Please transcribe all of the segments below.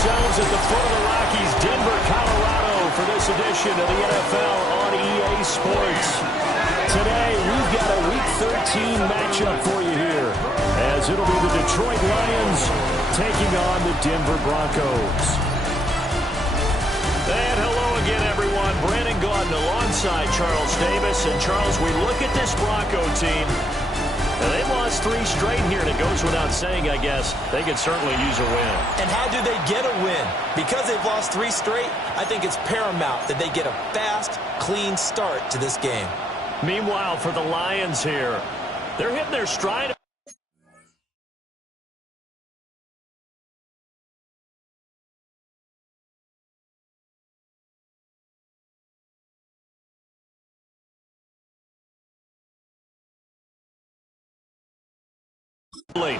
ourselves at the foot of the Rockies, Denver, Colorado, for this edition of the NFL on EA Sports. Today, we've got a Week 13 matchup for you here, as it'll be the Detroit Lions taking on the Denver Broncos. And hello again, everyone. Brandon Gaudin alongside Charles Davis. And Charles, we look at this Bronco team. And they've lost 3 straight here, and it goes without saying, I guess, they could certainly use a win. And how do they get a win? Because they've lost 3 straight, I think it's paramount that they get a fast, clean start to this game. Meanwhile, for the Lions here, they're hitting their stride.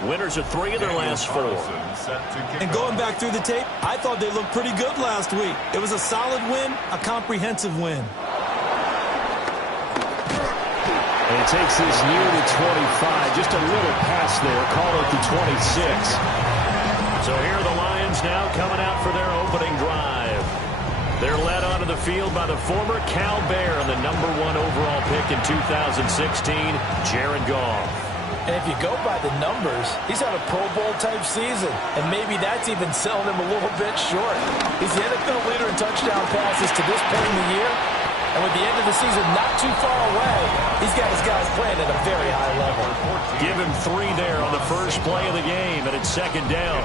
Winners of 3 of their last 4. And going back through the tape, I thought they looked pretty good last week. It was a solid win, a comprehensive win. And it takes this near the 25. Just a little pass there. Call it the 26. So here are the Lions now coming out for their opening drive. They're led onto the field by the former Cal Bear and the #1 overall pick in 2016, Jared Goff. And if you go by the numbers, he's had a Pro Bowl-type season. And maybe that's even selling him a little bit short. He's the NFL leader in touchdown passes to this point in the year. And with the end of the season not too far away, he's got his guys playing at a very high level. Give him 3 there on the first play of the game, and it's second down.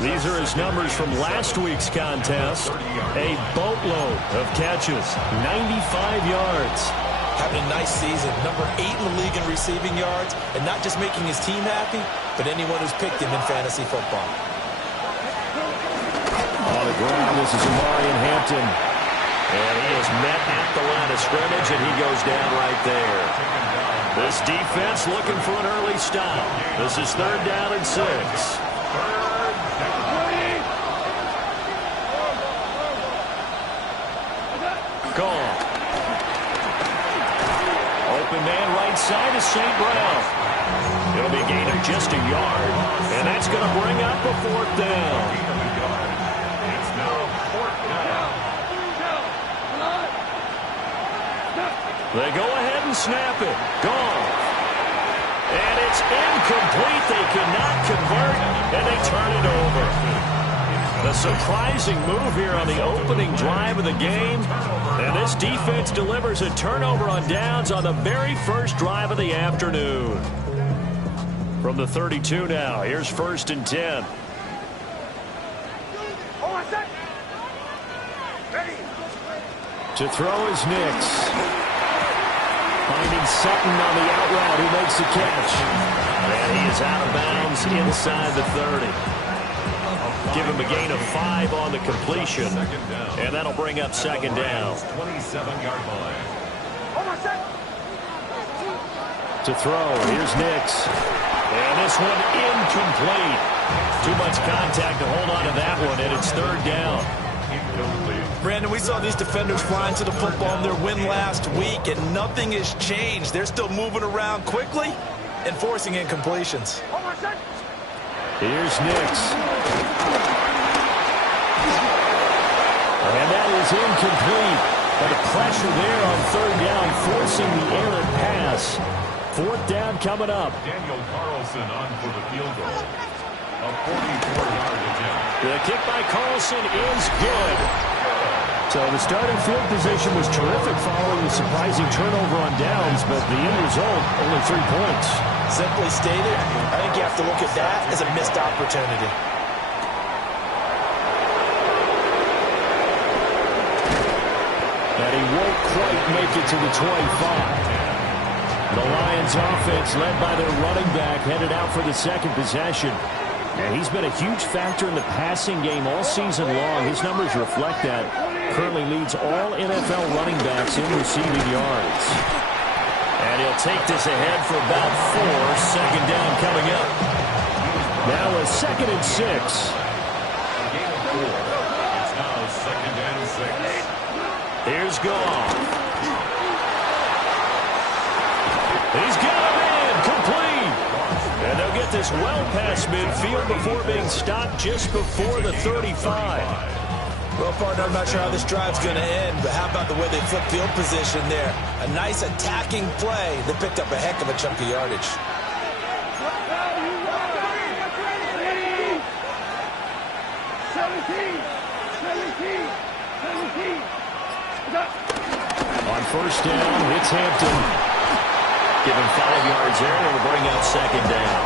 These are his numbers from last week's contest. A boatload of catches, 95 yards. Having a nice season, number 8 in the league in receiving yards, and not just making his team happy, but anyone who's picked him in fantasy football. On the ground, this is Omarion Hampton. And he is met at the line of scrimmage, and he goes down right there. This defense looking for an early stop. This is 3rd down and 6. Gone. Open man right side is St. Brown. It'll be a gain of just a yard, and that's going to bring up a 4th down. It's now 4th down. They go ahead and snap it. Gone. And it's incomplete. They cannot convert, and they turn it over. A surprising move here on the opening drive of the game. And this defense delivers a turnover on downs on the very first drive of the afternoon. From the 32 now, here's 1st and 10. To throw is Nix. Finding Sutton on the out route, who makes the catch. And he is out of bounds inside the 30. Give him a gain of 5 on the completion. And that'll bring up 2nd down. 27-yard line. To throw, here's Nix. And this one incomplete. Too much contact to hold on to that one, and it's 3rd down. Brandon, we saw these defenders flying to the football in their win last week, and nothing has changed. They're still moving around quickly and forcing incompletions. Here's Nix. And that is incomplete. But a pressure there on 3rd down, forcing the errant pass. 4th down coming up. Daniel Carlson on for the field goal. A 44-yard attempt. The kick by Carlson is good. So the starting field position was terrific following the surprising turnover on downs, but the end result, only 3 points. Simply stated, I think you have to look at that as a missed opportunity. And he won't quite make it to the 25. The Lions offense, led by their running back, headed out for the 2nd possession. And he's been a huge factor in the passing game all season long. His numbers reflect that. Currently leads all NFL running backs in receiving yards. And he'll take this ahead for about 4. 2nd down coming up. Now a 2nd and 6. Gain of 4. It's now 2nd and 6. Here's Goff. He's got him in, complete. And they'll get the this well past midfield before being stopped just before the 35. Well, partner, I'm not sure how this drive's going to end, but how about the way they flip field position there? A nice attacking play that picked up a heck of a chunk of yardage. On first down, it's Hampton. Give him 5 yards there, and it'll bring up second down.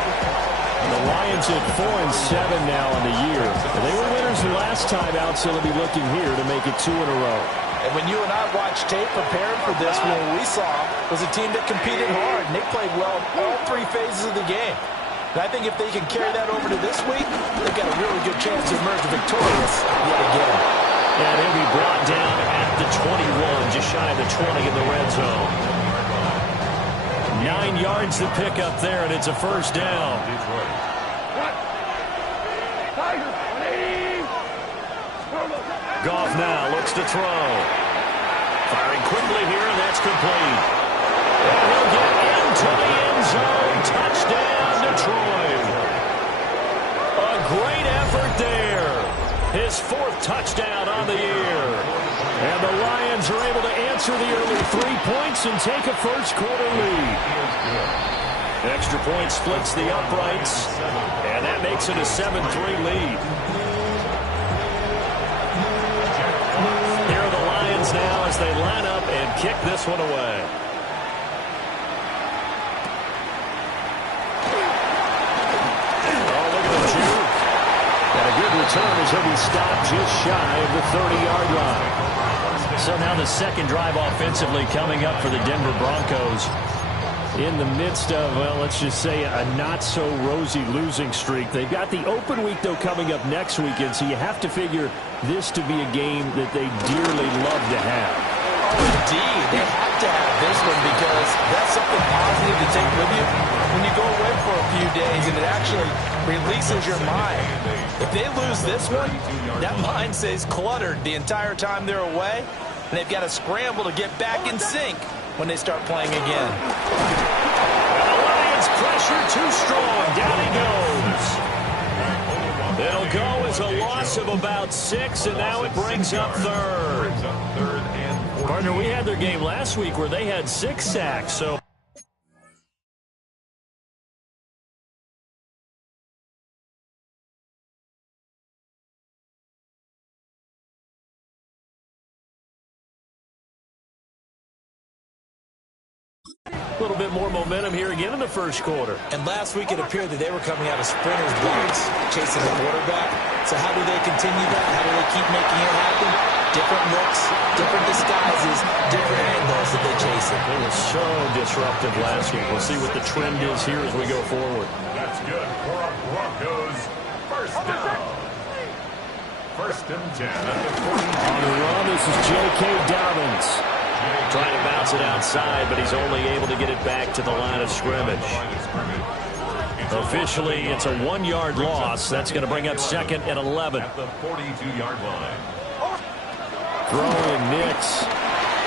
The Lions at 4-7 now in the year. They were winners the last time out, so they'll be looking here to make it 2 in a row. And when you and I watched tape preparing for this, what we saw was a team that competed hard, and they played well in all 3 phases of the game. And I think if they can carry that over to this week, they've got a really good chance to emerge victorious yet again. And he'll be brought down at the 21, just shy of the 20 in the red zone. 9 yards to pick up there, and it's a first down. Goff now looks to throw. Firing quickly here, and that's complete. And he'll get into the end zone. Touchdown, Detroit. A great effort there. His 4th touchdown on the year. And the Lions are able to answer the early 3 points and take a first-quarter lead. Extra point splits the uprights, and that makes it a 7-3 lead. Here are the Lions now as they line up and kick this one away. Oh, look at the juke. And a good return as he'll be stopped just shy of the 30-yard line. So now the second drive offensively coming up for the Denver Broncos. In the midst of, well, let's just say a not-so-rosy losing streak. They've got the open week, though, coming up next weekend, so you have to figure this to be a game that they dearly love to have. Oh, indeed. They have to have this one because that's something positive to take with you when you go away for a few days, and it actually releases your mind. If they lose this one, that mind stays cluttered the entire time they're away, and they've got to scramble to get back in sync when they start playing again. And the Lions pressure too strong. Down he goes. It'll go as a loss of about 6, and now it brings up 3rd. Partner, we had their game last week where they had 6 sacks, so... A little bit more momentum here again in the first quarter. And last week it appeared that they were coming out of sprinters blocks, chasing the quarterback. So how do they continue that? How do they keep making it happen? Different looks, different disguises, different angles that they chase it. It was so disruptive last week. We'll see what the trend is here as we go forward. That's good for our Broncos. First down. 1st and 10 at the 40. On the run, this is J.K. Dobbins. Trying to bounce it outside, but he's only able to get it back to the line of scrimmage. Officially, it's a 1-yard loss. That's going to bring up 2nd and 11. At the 42-yard line. Throwing Nix.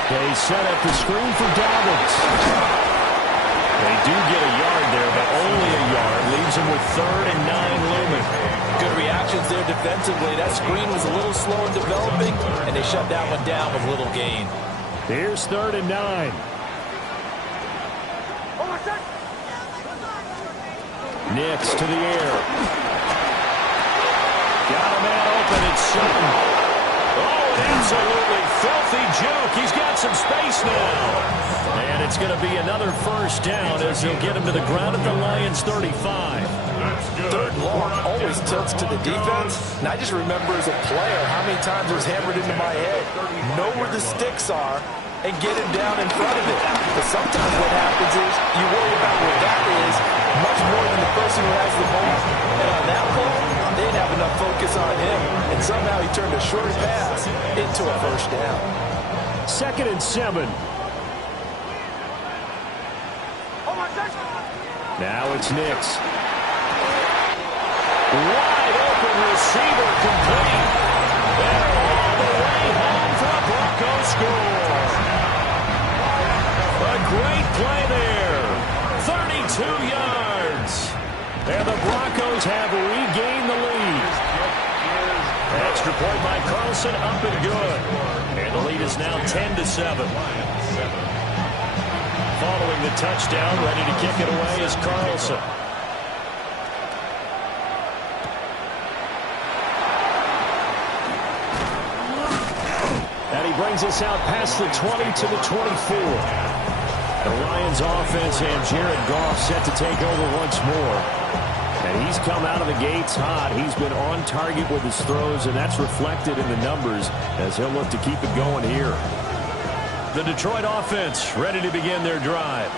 They set up the screen for Dobbins. They do get a yard there, but only a yard. Leaves them with 3rd and 9 looming. Good reactions there defensively. That screen was a little slow in developing, and they shut that one down with little gain. Here's 3rd and 9. Nix to the air. Got a man open. It's Sutton. Oh, an absolutely filthy juke. He's got some space now. And it's going to be another first down as they'll get him to the ground at the Lions' 35. 3rd and long always tilts to the defense. And I just remember as a player how many times it was hammered into my head. Know where the sticks are and get him down in front of it. But sometimes what happens is you worry about where that is much more than the person who has the ball. And on that play, they didn't have enough focus on him. And somehow he turned a short pass into a first down. 2nd and 7. Now it's Nix. Wide open receiver complete. And all the way home for a Broncos score. A great play there. 32 yards. And the Broncos have regained the lead. Extra point by Carlson, up and good. And the lead is now 10-7. Following the touchdown, ready to kick it away is Carlson. And he brings us out past the 20 to the 24. The Lions offense and Jared Goff set to take over once more. And he's come out of the gates hot. He's been on target with his throws, and that's reflected in the numbers as he'll look to keep it going here. The Detroit offense ready to begin their drive.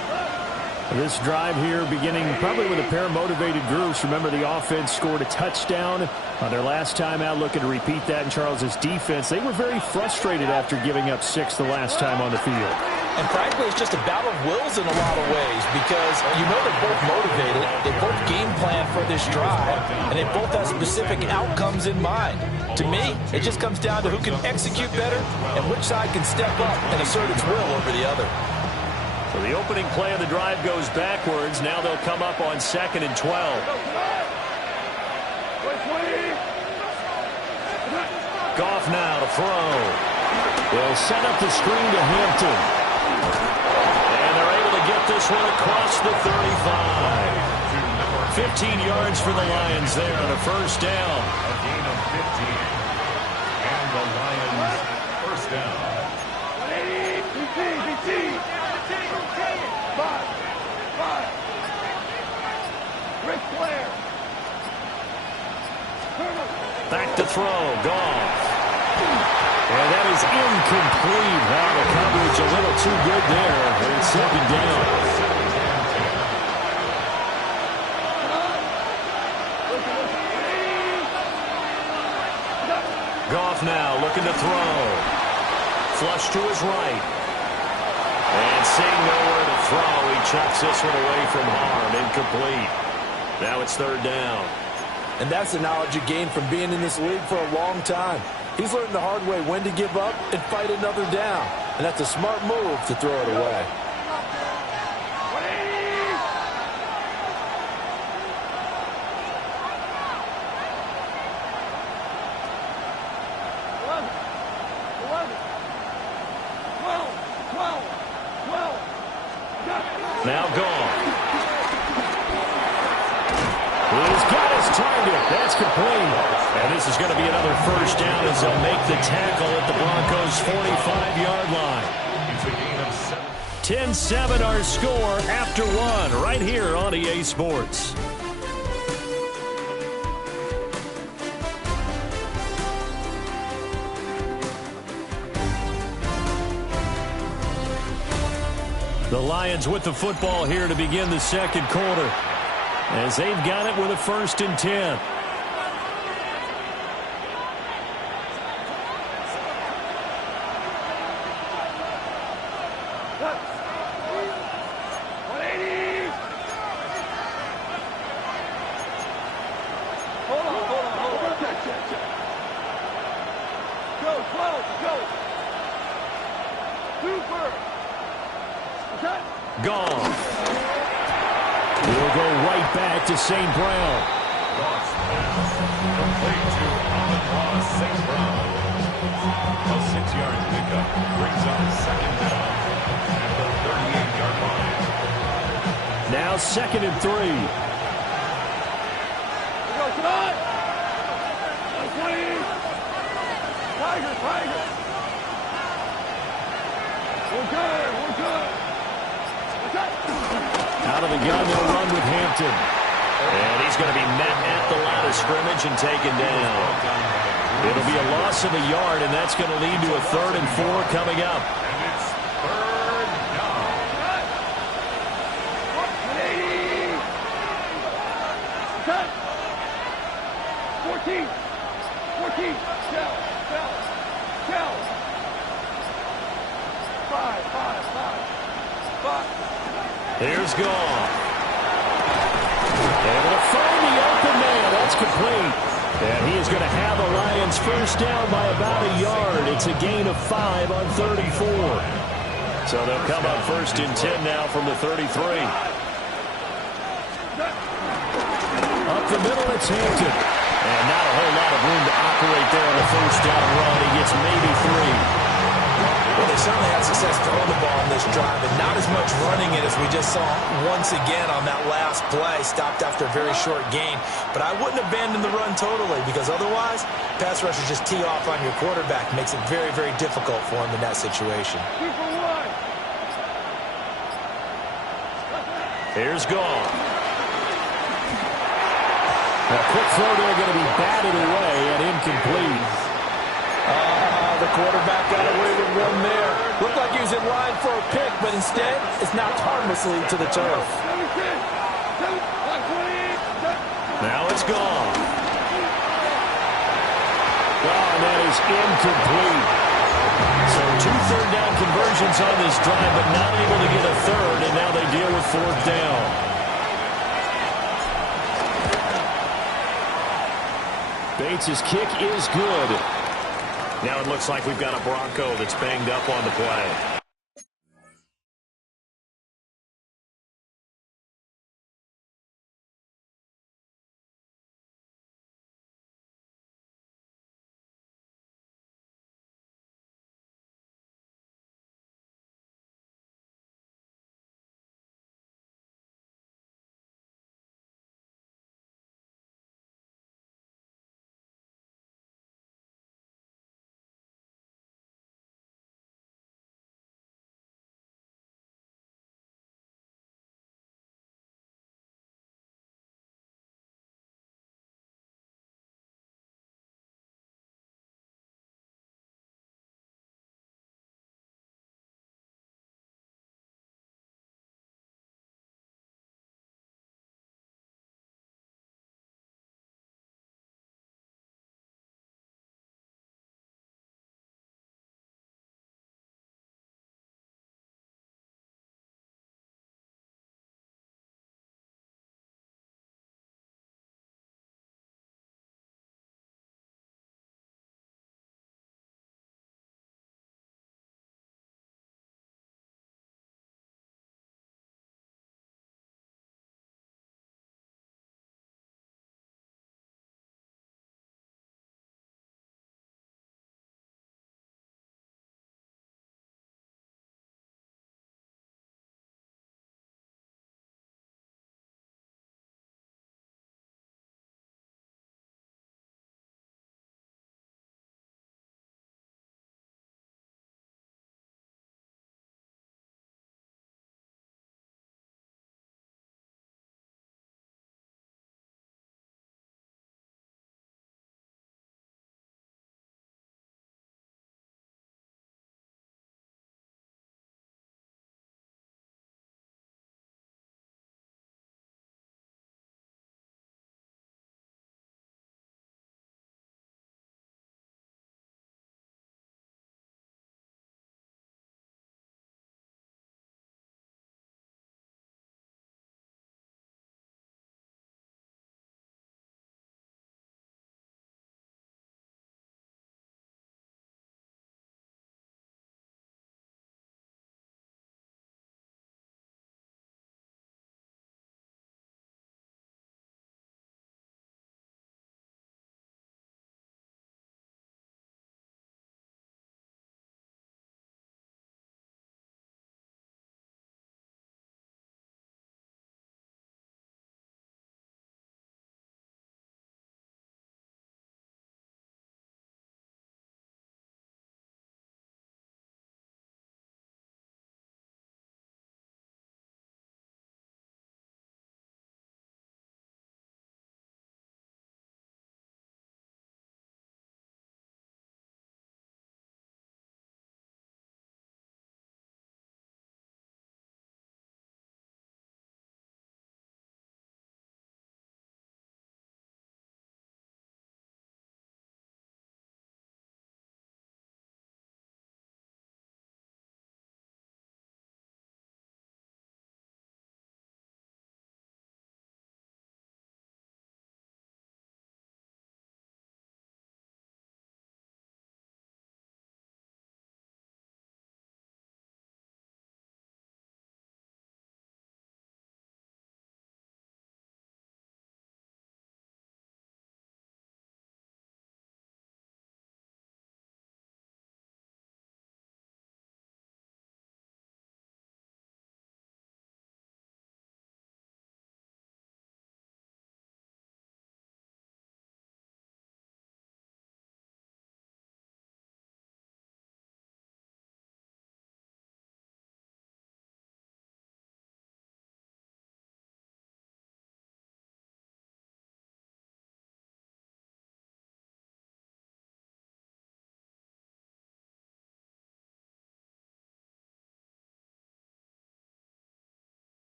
This drive here beginning probably with a pair of motivated groups. Remember, the offense scored a touchdown on their last time out. Looking to repeat that in Charles' defense. They were very frustrated after giving up 6 the last time on the field. And frankly, it's just a battle of wills in a lot of ways because you know they're both motivated, they both game plan for this drive, and they both have specific outcomes in mind. To me, it just comes down to who can execute better and which side can step up and assert its will over the other. So the opening play of the drive goes backwards. Now they'll come up on 2nd and 12. Goff now to throw. They'll set up the screen to Hampton. And they're able to get this one across the 35. 15 yards for the Lions there on a first down. A gain of 15. And the Lions first down. Back to throw, Goff. And that is incomplete. Wow, the coverage a little too good there. And it's 2nd down. Goff now looking to throw. Flush to his right. And seeing nowhere to throw, he chucks this one away from harm. Incomplete. Now it's 3rd down. And that's the knowledge you gain from being in this league for a long time. He's learned the hard way when to give up and fight another down. And that's a smart move to throw it away. Now Goff. He's got his target. That's complete. And this is going to be another first down as they'll make the tackle at the Broncos' 45-yard line. 10-7 our score after 1 right here on EA Sports. The Lions with the football here to begin the 2nd quarter as they've got it with a 1st and 10. Goff. We'll go right back to St. Brown. Goff's pass complete to Amon-Ra St. Brown. A 6-yard pickup brings up 2nd down at the 38-yard line. Now 2nd and 3. Come on! Tiger! We're good! Out of the gun, they'll run with Hampton. And he's going to be met at the line of scrimmage and taken down. It'll be a loss of a yard, and that's going to lead to a 3rd and 4 coming up. And it's 3rd down. 14. Shell. 5. Here's Goff. Able to find the open man. That's complete. And he is going to have the Lions first down by about a yard. It's a gain of 5 on 34. So they'll come up 1st and 10 now from the 33. the middle, it's Hampton. And not a whole lot of room to operate there on the first down run. He gets maybe 3. Well, they certainly had success throwing the ball in this drive, and not as much running it as we just saw once again on that last play. Stopped after a very short gain. But I wouldn't abandon the run totally, because otherwise, pass rushers just tee off on your quarterback. Makes it very, very difficult for him in that situation. 2 for 1. Here's Goff. A quick throw there going to be batted away and incomplete. The quarterback got away with one there. Looked like he was in line for a pick, but instead, it's knocked harmlessly to the turf. 76. 28. Now it's gone. And that is incomplete. So 2 third-down conversions on this drive, but not able to get a third, and now they deal with 4th down. Bates' kick is good. Now it looks like we've got a Bronco that's banged up on the play.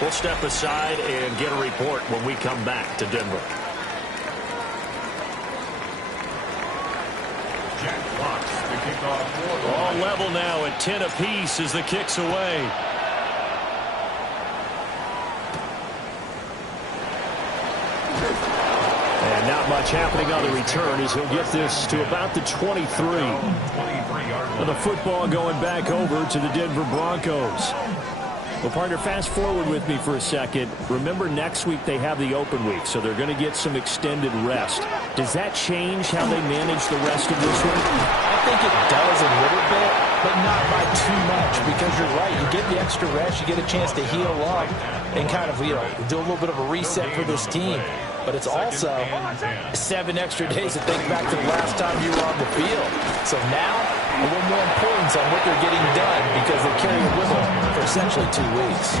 We'll step aside and get a report when we come back to Denver. Jack Fox to kick off for the All Lions. level now at 10 apiece as the kick's away. And not much happening on the return as he'll get this to about the 23. 23-yard line. The football going back over to the Denver Broncos. Well, partner, fast forward with me for a second. Remember, next week they have the open week, so they're going to get some extended rest. Does that change how they manage the rest of this week? I think it does a little bit, but not by too much, because you're right. You get the extra rest, you get a chance to heal up and kind of, do a little bit of a reset for this team. But it's also 7 extra days to think back to the last time you were on the field. So now, a little more importance on what they're getting done because they carry it with them for essentially 2 weeks.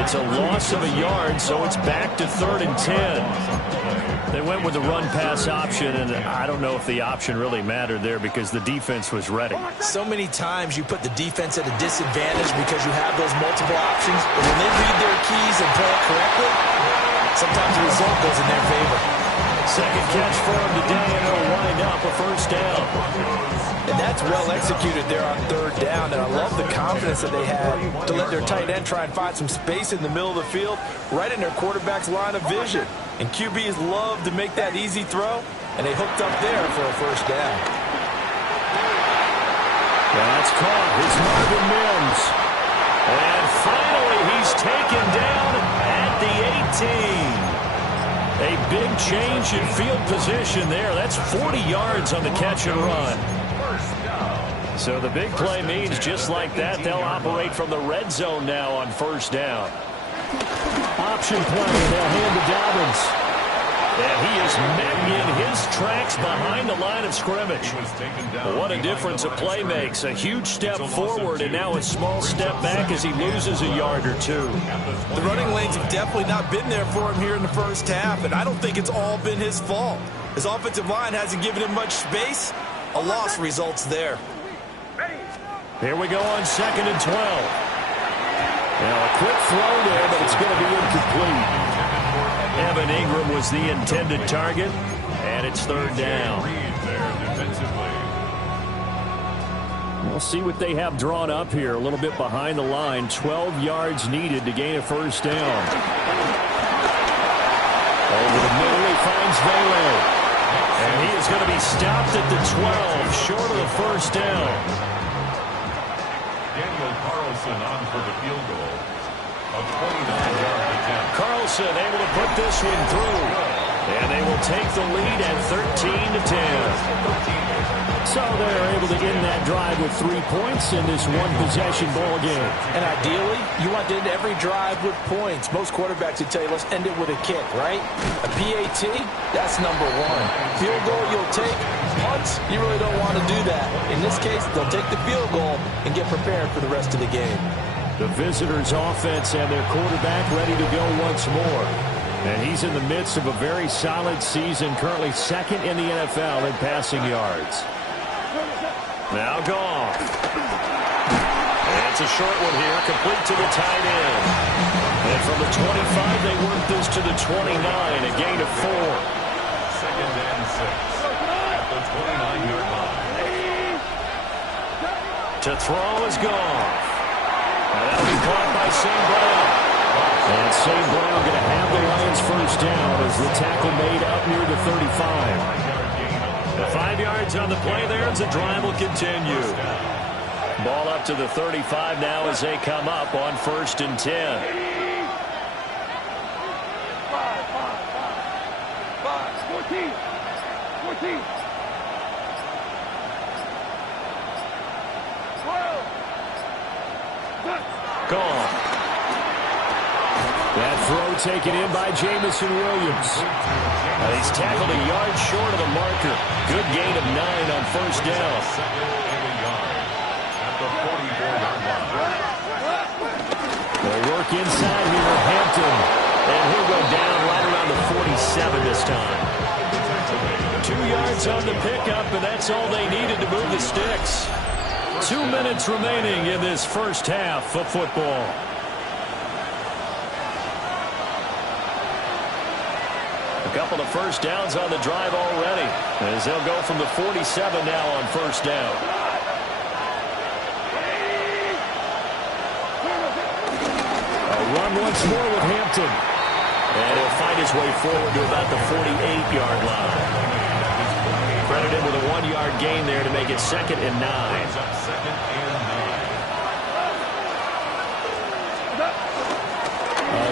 It's a loss of a yard, so it's back to 3rd and 10. They went with the run-pass option, and I don't know if the option really mattered there because the defense was ready. So many times you put the defense at a disadvantage because you have those multiple options. But when they read their keys and play it correctly, sometimes the result goes in their favor. Second catch for him today, and it'll wind up a first down. And that's well executed there on 3rd down. And I love the confidence that they had to let their tight end try and find some space in the middle of the field, right in their quarterback's line of vision. And QBs love to make that easy throw, and they hooked up there for a first down. That's caught. It's Marvin Mims. And finally, he's taken down at the 18. A big change in field position there. That's 40 yards on the catch and run. So the big play means just like that, they'll operate from the red zone now on first down. Option play, they'll hand to Dobbins. And he is met in his tracks behind the line of scrimmage. What a difference a play makes. A huge step forward and now a small step back as he loses a yard or two. The running lanes have definitely not been there for him here in the first half, and I don't think it's all been his fault. His offensive line hasn't given him much space. A loss results there. Here we go on 2nd and 12. Now a quick throw there, but it's going to be incomplete. Evan Ingram was the intended target, and it's 3rd down. We'll see what they have drawn up here. A little bit behind the line. 12 yards needed to gain a first down. Over the middle, he finds Vele. And he is going to be stopped at the 12, short of the first down. Daniel Carlson on for the field goal. A 29-yard attempt. Carlson able to put this one through. And they will take the lead at 13-10. So they're able to end that drive with 3 points in this one-possession ball game. And ideally, you want to end every drive with points. Most quarterbacks would tell you, let's end it with a kick, right? A PAT, that's number 1. Field goal, you'll take. Punts, you really don't want to do that. In this case, they'll take the field goal and get prepared for the rest of the game. The visitors' offense and their quarterback ready to go once more. And he's in the midst of a very solid season, currently 2nd in the NFL in passing yards. Now Goff. And it's a short one here, complete to the tight end. And from the 25, they work this to the 29, a gain of 4. 2nd and 6 at the 29-yard line. To throw is Goff. And that'll be caught by St. Brown. And St. Brown going to have the Lions first down as the tackle made up near the 35. The 5 yards on the play there as the drive will continue. Ball up to the 35 now as they come up on 1st and 10. 14. Gone. That throw taken in by Jamison Williams. He's tackled a yard short of the marker. Good gain of 9 on first down. They work inside here, Hampton. And he'll go down right around the 47 this time. 2 yards on the pickup, and that's all they needed to move the sticks. 2 minutes remaining in this first half of football. Couple of first downs on the drive already, as they'll go from the 47 now on first down. A run once more with Hampton. And he'll find his way forward to about the 48-yard line. Credited with a 1-yard gain there to make it 2nd and 9.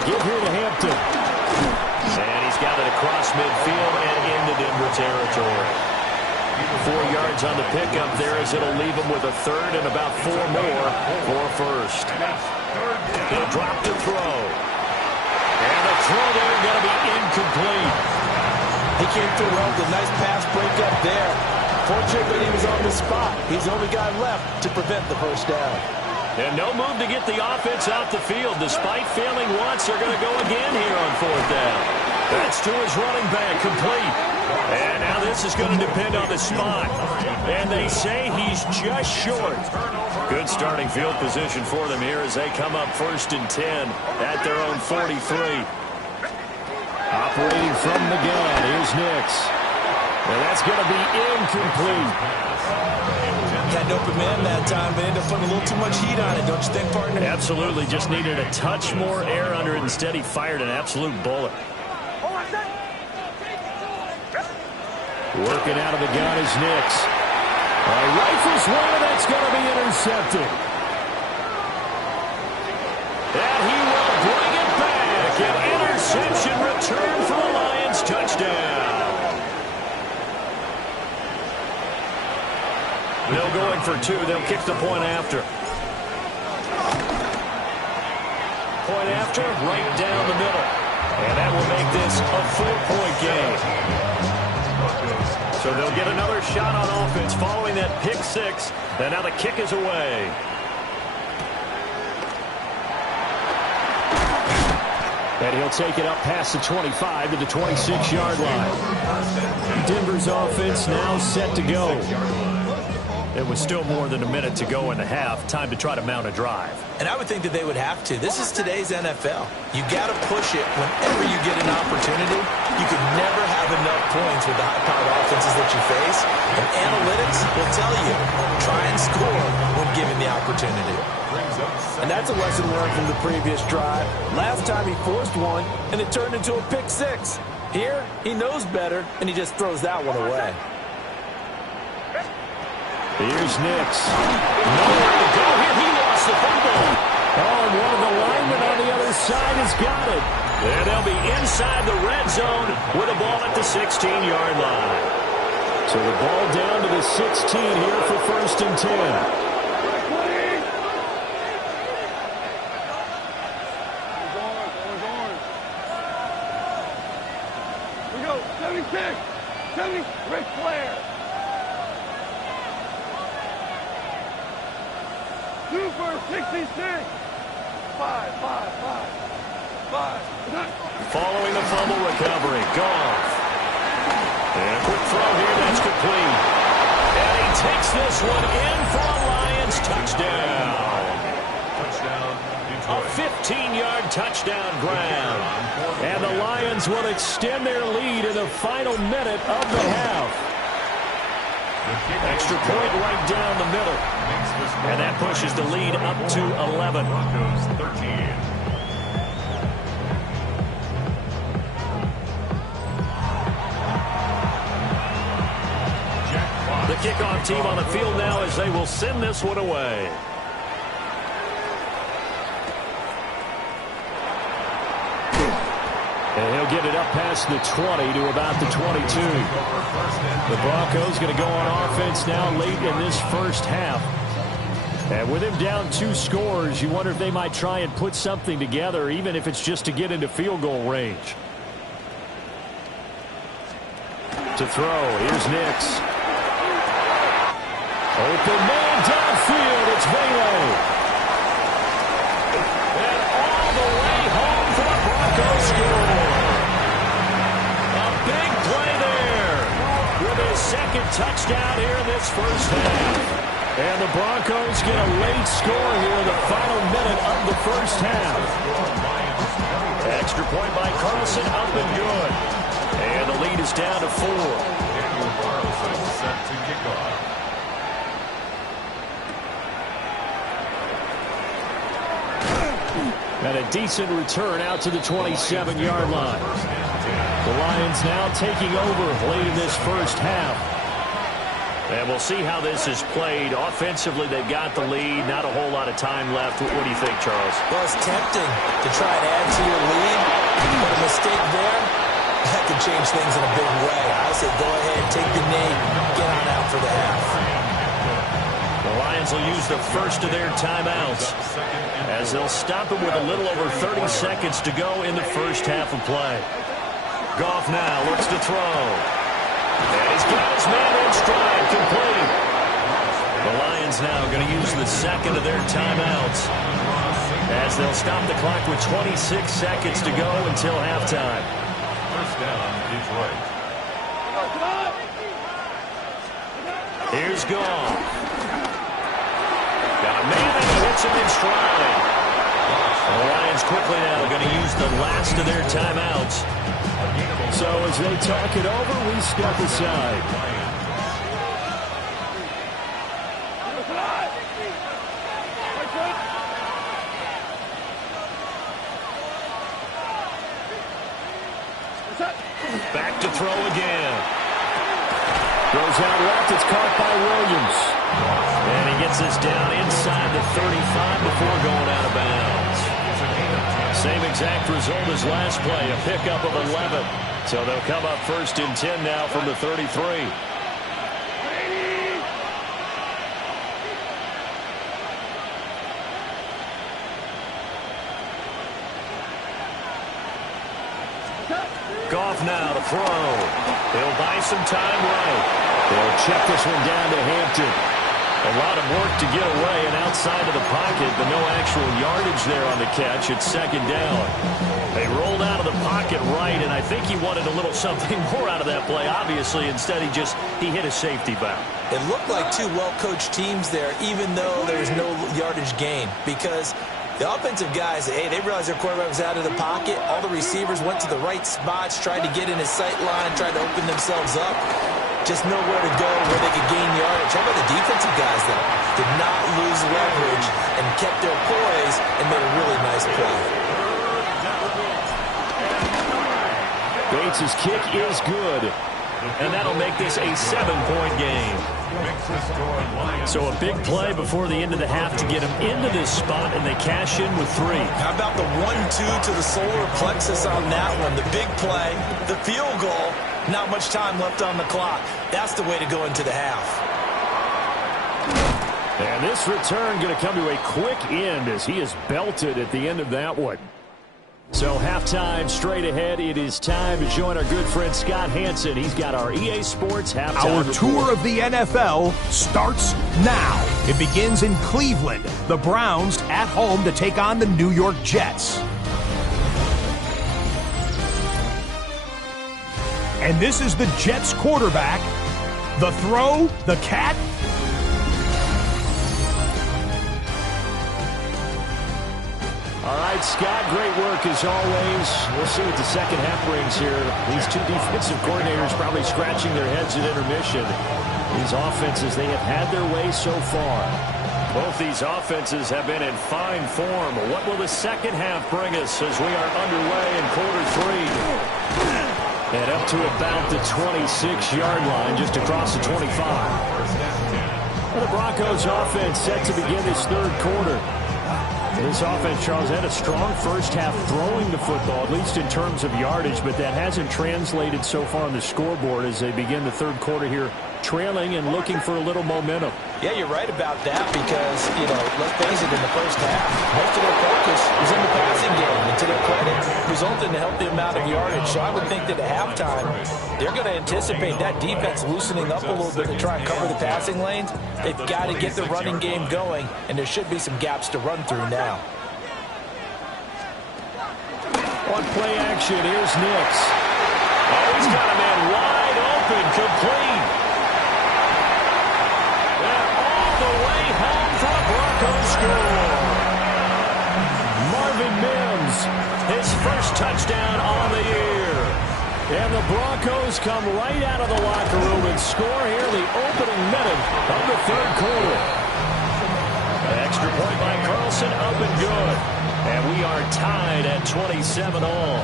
Give here to Hampton. And he's got it across midfield and into Denver territory. 4 yards on the pickup there as it'll leave him with a third and about 4 more for first. He'll drop to throw. And the throw there going to be incomplete. He came through well with a nice pass breakup there. Fortunately, he was on the spot. He's the only guy left to prevent the first down. And no move to get the offense off the field. Despite failing once, they're going to go again here on 4th down. That's to his running back, complete. And now this is going to depend on the spot. And they say he's just short. Good starting field position for them here as they come up 1st and 10 at their own 43. Operating from the gun, here's Nix. And that's going to be incomplete. Had an open man that time, but ended up putting a little too much heat on it, don't you think, partner? Absolutely. Just needed a touch more air under it. Instead, he fired an absolute bullet. Working out of the gun is Nix. Rifles one, that's going to be intercepted. And he will bring it back. An interception return for the Lions. Touchdown. They'll go in for 2. They'll kick the point after. Point after, right down the middle. And that will make this a 4-point game. So they'll get another shot on offense following that pick 6. And now the kick is away. And he'll take it up past the 25 to the 26-yard line. Denver's offense now set to go. It was still more than a minute to go in the half. Time to try to mount a drive. And I would think that they would have to. This is today's NFL. You got to push it whenever you get an opportunity. You can never have enough points with the high-powered offenses that you face. And analytics will tell you, try and score when given the opportunity. And that's a lesson learned from the previous drive. Last time he forced one, and it turned into a pick 6. Here, he knows better, and he just throws that one away. Here's Nix. Nowhere to go here. He lost the fumble. Oh, and one of the linemen on the other side has got it. And they'll be inside the red zone with a ball at the 16-yard line. So the ball down to the 16 here for 1st and 10. We go, 76, 70, Ric Flair. 2 for 66. 5. Following the fumble recovery, Goff. And a quick throw here, that's complete. And he takes this one in for a Lions touchdown. A 15-yard touchdown grab. And the Lions will extend their lead in the final minute of the half. Extra point right down the middle. And that pushes the lead up to 11. The kickoff team on the field now as they will send this one away. And he'll get it up past the 20 to about the 22. The Broncos going to go on offense now late in this first half. And with him down 2 scores, you wonder if they might try and put something together, even if it's just to get into field goal range. To throw, here's Nix. Open man downfield, it's Vele. And all the way home for the Broncos score. A big play there with his 2nd touchdown here in this first half. And the Broncos get a late score here in the final minute of the first half. Extra point by Carlson, up and good. And is down to 4. Daniel Barros set to kick off. And a decent return out to the 27-yard line. The Lions now taking over late in this first half. And we'll see how this is played. Offensively, they've got the lead. Not a whole lot of time left. What do you think, Charles? Well, it's tempting to try and add to your lead, but a mistake there, that could change things in a big way. I say go ahead, take the knee, get on out for the half. The Lions will use the first of their timeouts as they'll stop him with a little over 30 seconds to go in the first half of play. Goff now looks to throw. And he's got his man in stride, complete. The Lions now going to use the second of their timeouts as they'll stop the clock with 26 seconds to go until halftime. First down, Detroit. Here's Goff. Got a man and he hits him in stride. The Lions quickly now going to use the last of their timeouts. So as they talk it over, we step aside. Back to throw again. Throws out left. It's caught by Williams. And he gets this down inside the 35 before going out of bounds. Same exact result as last play, a pickup of 11. So they'll come up first and 10 now from the 33. Goff now to throw. He'll buy some time right. They'll check this one down to Hampton. A lot of work to get away and outside of the pocket, but no actual yardage there on the catch. It's second down. They rolled out of the pocket right, and I think he wanted a little something more out of that play, obviously. Instead, he hit a safety valve. It looked like two well-coached teams there, even though there was no yardage gain, because the offensive guys, hey, they realized their quarterback was out of the pocket. All the receivers went to the right spots, tried to get in his sight line, tried to open themselves up. Just nowhere to go where they could gain yardage. How about the defensive guys, though? Did not lose leverage and kept their poise and made a really nice play. Bates' kick is good. And that'll make this a 7-point game. So a big play before the end of the half to get them into this spot, and they cash in with 3. How about the 1-2 to the solar plexus on that one? The big play, the field goal, not much time left on the clock. That's the way to go into the half. And this return going to come to a quick end as he is belted at the end of that one. So halftime straight ahead. It is time to join our good friend Scott Hanson. He's got our EA Sports halftime Our report. tour of the NFL starts now. It begins in Cleveland. The Browns at home to take on the New York Jets. And this is the Jets quarterback. The throw, the cat. All right, Scott, great work as always. We'll see what the second half brings here. These two defensive coordinators probably scratching their heads at intermission. These offenses, they have had their way so far. Both these offenses have been in fine form. What will the second half bring us as we are underway in quarter 3? And up to about the 26-yard line, just across the 25. Well, the Broncos offense set to begin this third quarter. This offense, Charles, had a strong first half throwing the football, at least in terms of yardage, but that hasn't translated so far on the scoreboard as they begin the third quarter here, trailing and looking for a little momentum. Yeah, you're right about that because, let's face it, in the first half, most of their focus was in the passing game. And to their credit, resulted in a healthy amount of yardage. So I would think that at halftime, they're going to anticipate that defense loosening up a little bit to try and cover the passing lanes. They've got to get the running game going, and there should be some gaps to run through now. On play action, here's Nix. Oh, he's got a man wide open, complete. And all the way home for a Broncos score. Marvin Mims, his first touchdown on the year. And the Broncos come right out of the locker room and score here in the opening minute of the third quarter. An extra point by Carlson, up and good. And we are tied at 27 all.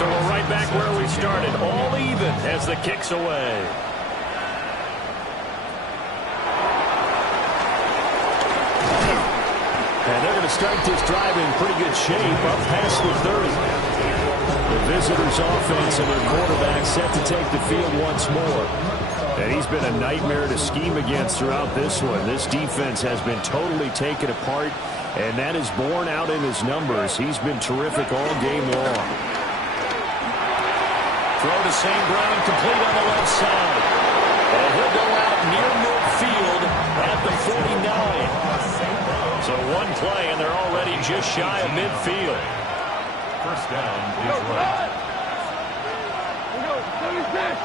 So we're right back where we started, all even as the kick's away. And they're going to start this drive in pretty good shape, up past the 30. The visitors' offense and their quarterback set to take the field once more. And he's been a nightmare to scheme against throughout this one. This defense has been totally taken apart, and that is borne out in his numbers. He's been terrific all game long. Throw to St. Brown, complete on the left side. And he'll go out near midfield at the 49. So one play, and they're already just shy of midfield. First down is right. We go, 76,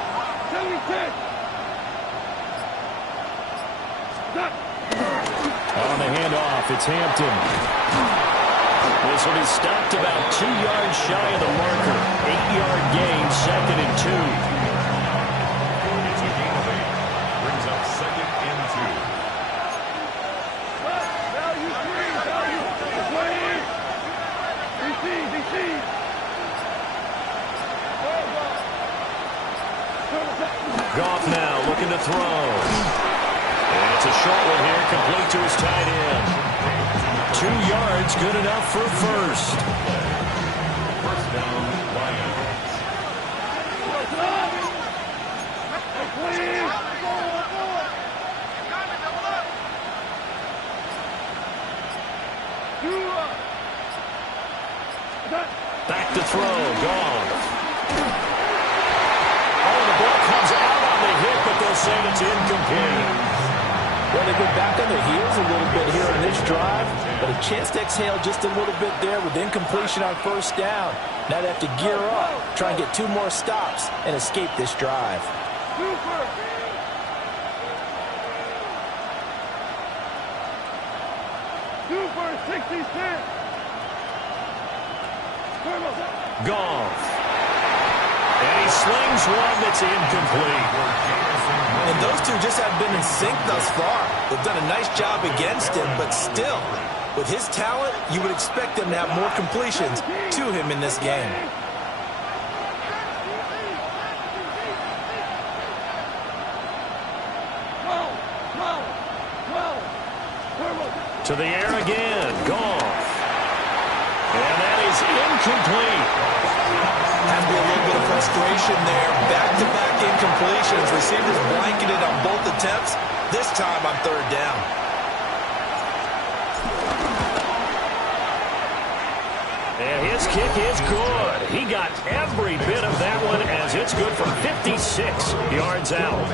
76. Stop. On the handoff, it's Hampton. This will be stopped about 2 yards shy of the marker. 8-yard gain, 2nd and 2. It's a gain of 8. Brings up 2nd and 2. Value 3, value 20. DC. Goff now looking to throw. And it's a short one here, complete to his tight end. 2 yards, good enough for first. First down, Lions. Back to throw, Goff. Oh, the ball comes out on the hit, but they'll say it's incomplete. Well, they go back on their heels a little bit here in this drive, but a chance to exhale just a little bit there with incompletion on first down. Now they have to gear up, try and get 2 more stops, and escape this drive. Super 66. Goff. And he slings one that's incomplete. And those two just have been in sync thus far. They've done a nice job against him, but still, with his talent, you would expect them to have more completions to him in this game. To the air again, Goff. And that is incomplete. Has to be a little bit of frustration there. Back-to-back incompletions. Receivers blanketed on both attempts. This time on third down. And his kick is good. He got every bit of that one as it's good from 56 yards out.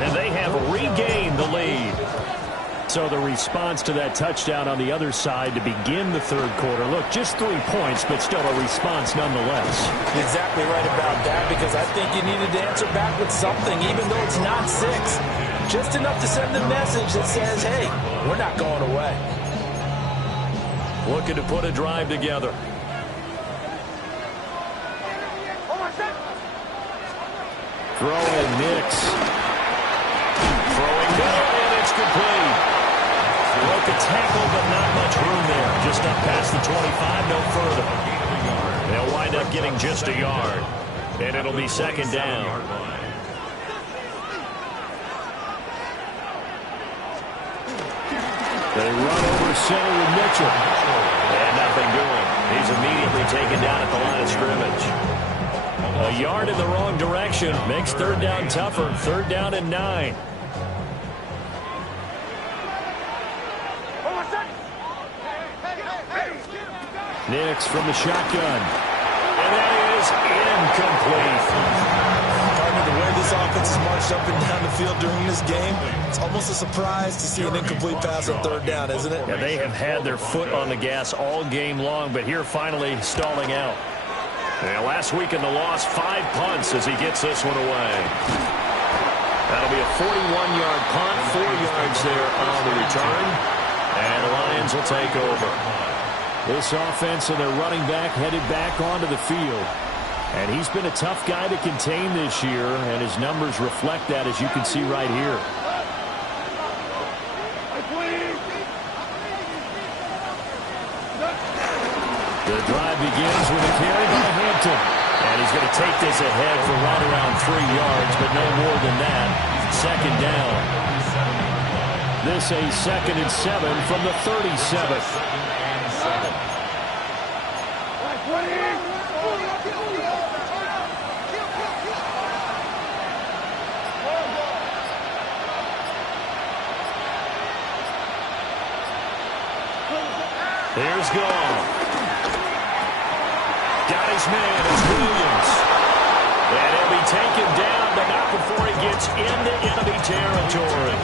And they have regained the lead. So the response to that touchdown on the other side to begin the third quarter. Look, just 3 points, but still a response nonetheless. Exactly right about that, because I think you needed to answer back with something, even though it's not 6. Just enough to send the message that says, hey, we're not going away. Looking to put a drive together. Throwing Nix. Throwing down, and it's complete. Broke a tackle, but not much room there. Just up past the 25, no further. They'll wind up getting just a yard. And it'll be second down. They run over center with Mitchell. And nothing doing. He's immediately taken down at the line of scrimmage. A yard in the wrong direction makes third down tougher. 3rd down and 9. Nix from the shotgun. And that is incomplete. Partner, the way this offense has marched up and down the field during this game, it's almost a surprise to see an incomplete pass on third down, isn't it? Yeah, they have had their foot on the gas all game long, but here finally stalling out. And last week in the loss, 5 punts as he gets this one away. That'll be a 41-yard punt, 4 yards there on the return. And the Lions will take over. This offense and their running back headed back onto the field. And he's been a tough guy to contain this year, and his numbers reflect that, as you can see right here. The drive begins with a carry by Hampton. And he's going to take this ahead for right around 3 yards, but no more than that. Second down. This a 2nd and 7 from the 37. Here's Goff. Got his man. It's Williams. And he'll be taken down, but not before he gets into enemy territory.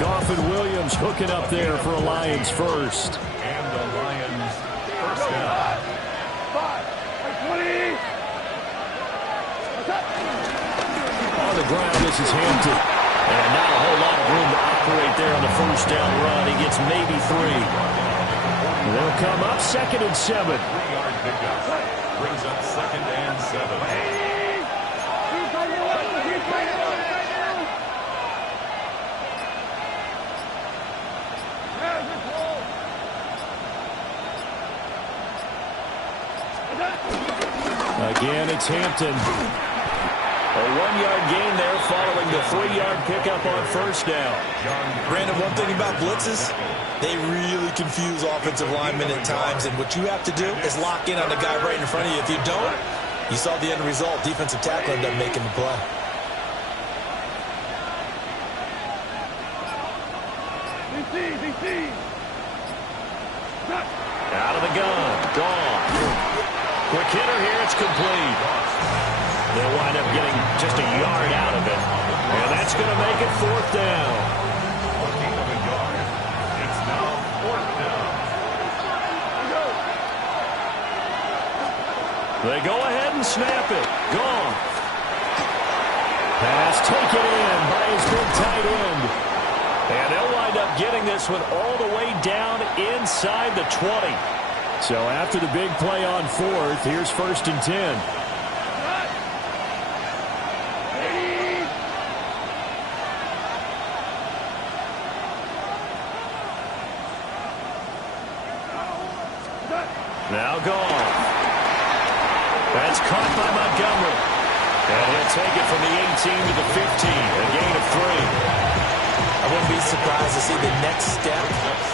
Goff and Williams hooking up there for a Lions first. And the Lions first down. On the ground, this is Hampton. And not a whole lot of room to operate there on the first down run. He gets maybe 3. They'll come up 2nd and 7. 3-yard pickup. Brings up 2nd and 7. Again, it's Hampton. A 1-yard gain there following the 3-yard pickup on first down. Brandon, one thing about blitzes, they really confuse offensive linemen at times, and what you have to do is lock in on the guy right in front of you. If you don't, you saw the end result. Defensive tackle ended up making the play. Out of the gun. Gone. Quick hitter here. It's complete. They'll wind up getting just a yard out of it. And that's going to make it 4th down. It's now 4th down. They go ahead and snap it. Gone. Pass taken in by his big tight end. And they'll wind up getting this one all the way down inside the 20. So after the big play on 4th, here's 1st and 10. Now Goff. That's caught by Montgomery. And he'll take it from the 18 to the 15. A gain of 3. I wouldn't be surprised to see the next step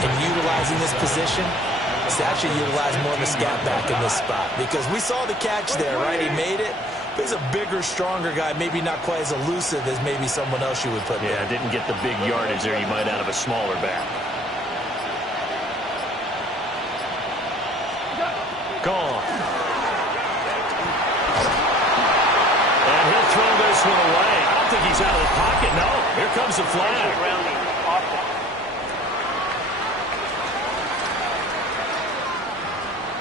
in utilizing this position is to actually utilize more of a scat back in this spot. Because we saw the catch there, right? He made it. But he's a bigger, stronger guy, maybe not quite as elusive as maybe someone else you would put there. Yeah, didn't get the big yardage there you might out of a smaller back. Goff. And he'll throw this one away. I don't think he's out of the pocket. No, here comes the flag.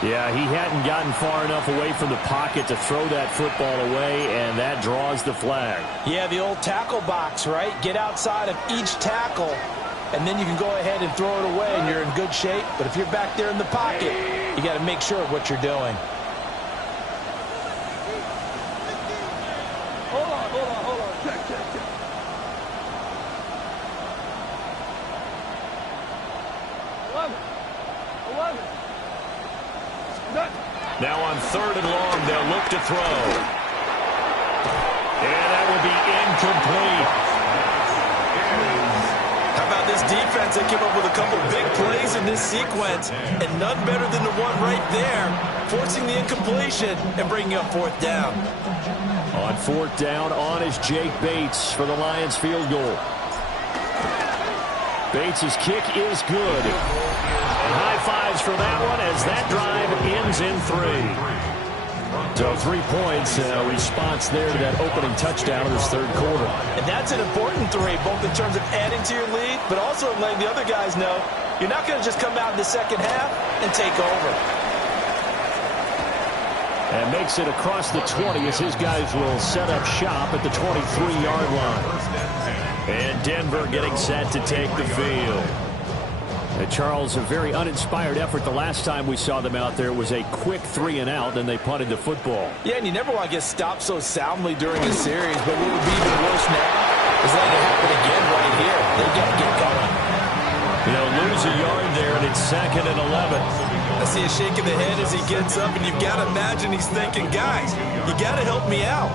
Yeah, he hadn't gotten far enough away from the pocket to throw that football away, and that draws the flag. Yeah, the old tackle box, right? Get outside of each tackle, and then you can go ahead and throw it away, and you're in good shape. But if you're back there in the pocket, you got to make sure of what you're doing. Hold on. Check. Now on 3rd and long, they'll look to throw. And that will be incomplete. How about this defense? They came up with a couple big plays in this sequence, and none better than the one right there, forcing the incompletion and bringing up 4th down. On 4th down, on is Jake Bates for the Lions field goal. Bates' kick is good. And high fives for that one as that drive ends in 3. So 3 points, response there to that opening touchdown in this 3rd quarter. And that's an important 3, both in terms of adding to your lead, but also letting the other guys know you're not going to just come out in the second half and take over. And makes it across the 20 as his guys will set up shop at the 23-yard line. And Denver getting set to take the field. Charles, a very uninspired effort the last time we saw them out there. It was a quick 3-and-out, then they punted the football. Yeah, and you never want to get stopped so soundly during a series, but what would be even worse now is letting it happen again right here. They got to get going. You know, lose a yard there, and it's 2nd and 11. I see a shake of the head as he gets up, and you've got to imagine he's thinking, guys, you got to help me out.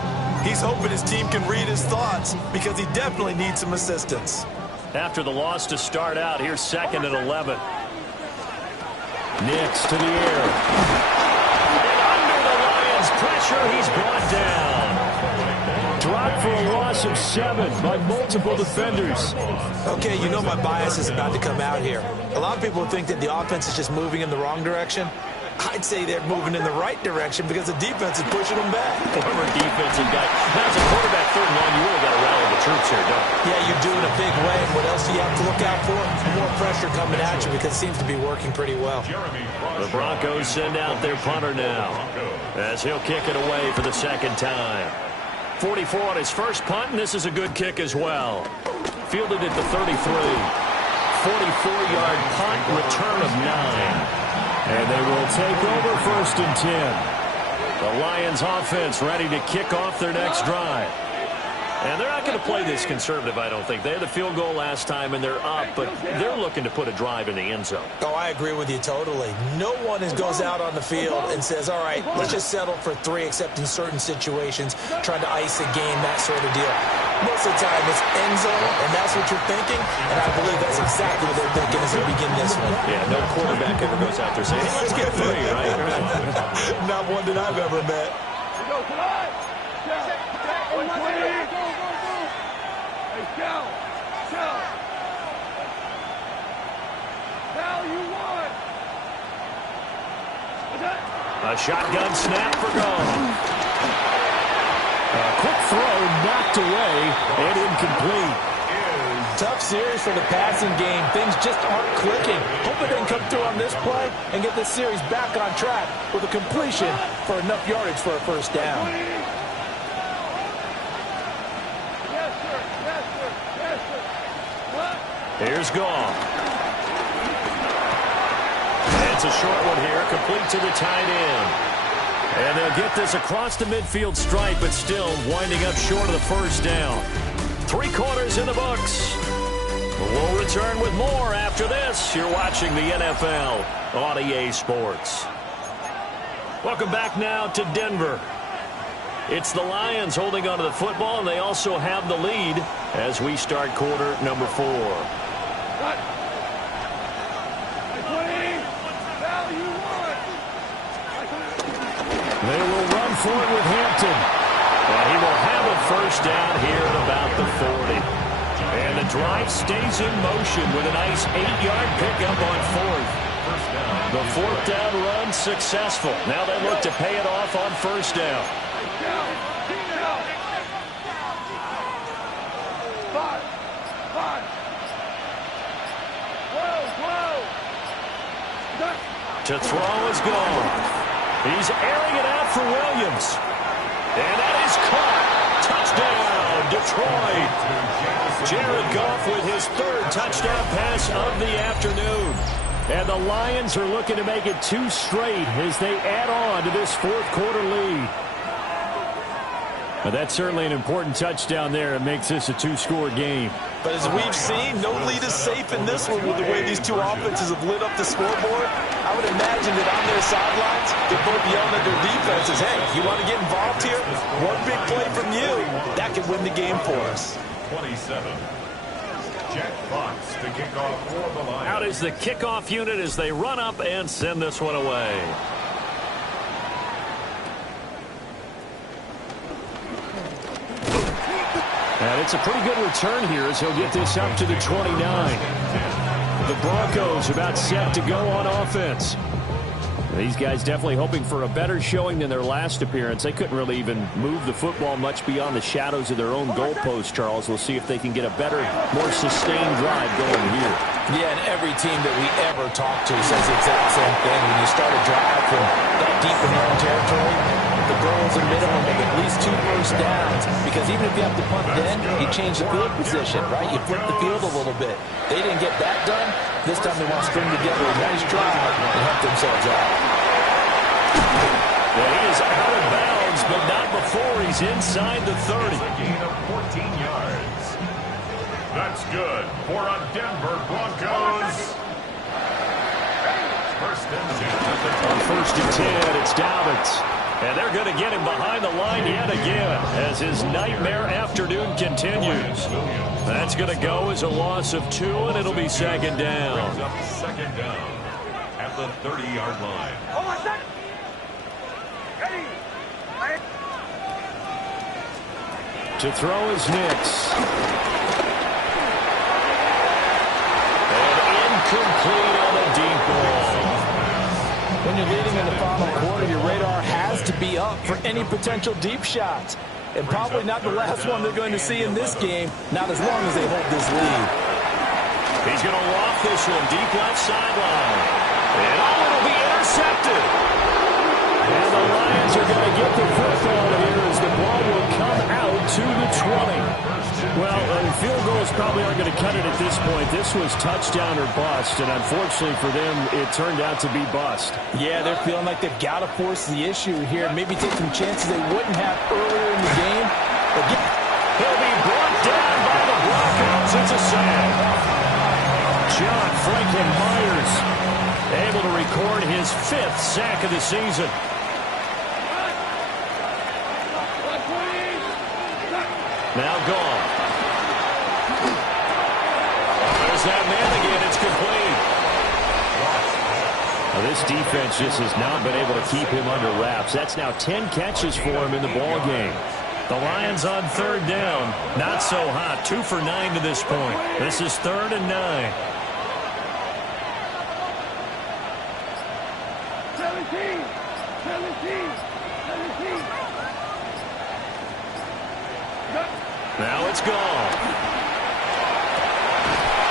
He's hoping his team can read his thoughts because he definitely needs some assistance. After the loss to start out, here's 2nd and 11. Nix to the air. And under the Lions' pressure, he's brought down. Dropped for a loss of 7 by multiple defenders. Okay, you know my bias is about to come out here. A lot of people think that the offense is just moving in the wrong direction. I'd say they're moving in the right direction because the defense is pushing them back. Former defensive guy. Now, as a quarterback, 3rd and 1, you really got to rally the troops here, don't you? Yeah, you do in a big way. What else do you have to look out for? More pressure coming at you because it seems to be working pretty well. The Broncos send out their punter now as he'll kick it away for the 2nd time. 44 on his first punt, and this is a good kick as well. Fielded at the 33. 44-yard punt, return of 9. And they will take over 1st and 10. The Lions offense ready to kick off their next drive. And they're not going to play this conservative, I don't think. They had the field goal last time, and they're up, but they're looking to put a drive in the end zone. Oh, I agree with you totally. No one goes out on the field and says, all right, let's just settle for 3, except in certain situations, trying to ice a game, that sort of deal. Most of the time, it's end zone, and that's what you're thinking, and I believe that's exactly what they're thinking as they begin this one. Yeah, no quarterback ever goes out there saying, hey, let's get 3, right? Not one that I've ever met. A shotgun snap for Goff. A quick throw knocked away and incomplete. Tough series for the passing game. Things just aren't clicking. Hope they can come through on this play and get this series back on track with a completion for enough yardage for a 1st down. Here's Goff. It's a short one here, complete to the tight end. And they'll get this across the midfield stripe, but still winding up short of the 1st down. 3 quarters in the books. We'll return with more after this. You're watching the NFL on EA Sports. Welcome back now to Denver. It's the Lions holding onto the football, and they also have the lead as we start quarter number 4. They will run forward with Hampton. And he will have a 1st down here at about the 40. And the drive stays in motion with a nice 8-yard pickup on 4th. The 4th down run successful. Now they look to pay it off on 1st down. To throw is gone. He's airing it out for Williams. And that is caught. Touchdown, Detroit. Jared Goff with his 3rd touchdown pass of the afternoon. And the Lions are looking to make it 2 straight as they add on to this 4th quarter lead. But that's certainly an important touchdown there. It makes this a 2-score game. But as we've seen, no lead is safe in this one with the way these 2 offenses have lit up the scoreboard. I would imagine that on their sidelines, they're both yelling at their defenses, hey, you want to get involved here? One big play from you, that could win the game for us. 27. Jack Fox to kick off for the Lions. Out is the kickoff unit as they run up and send this one away. And it's a pretty good return here as he'll get this up to the 29. The Broncos about set to go on offense. These guys definitely hoping for a better showing than their last appearance. They couldn't really even move the football much beyond the shadows of their own goalpost, Charles. We'll see if they can get a better, more sustained drive going here. Yeah, and every team that we ever talk to says the exact same thing. When you start a drive from that deep in their own territory, the the goal is a minimum of at least 2 first downs, because even if you have to punt then, you change the field position, right? You flip the field a little bit. They didn't get that done. This time they want to string together a nice drive and help themselves out. Well, he is out of bounds, but not before he's inside the 30. A gain of 14 yards. That's good for a Denver Broncos. First and 10. On 1st and 10, it's Dobbins. And they're going to get him behind the line yet again as his nightmare afternoon continues. That's going to go as a loss of 2, and it'll be second down. Brings up second down at the 30-yard line. Hold on a second. Ready. To throw is Nix. And incomplete on the deep ball. When you're leading in the final quarter, your radar has to be up for any potential deep shots. And probably not the last one they're going to see in this game, not as long as they hold this lead. He's going to loft this one deep left sideline. And it'll be intercepted. And the Lions are going to get the football here as the ball will come out to the 20. Well, field goals probably aren't going to cut it at this point. This was touchdown or bust, and unfortunately for them, it turned out to be bust. Yeah, they're feeling like they've got to force the issue here. Maybe take some chances they wouldn't have earlier in the game. He'll be brought down by the Broncos. It's a sack. John Franklin Myers able to record his 5th sack of the season. Now gone. There's that man again. It's complete. Now, this defense just has not been able to keep him under wraps. That's now 10 catches for him in the ball game. The Lions on 3rd down. Not so hot. 2 for 9 to this point. This is 3rd and 9. 17. 17. 17. Now it's gone.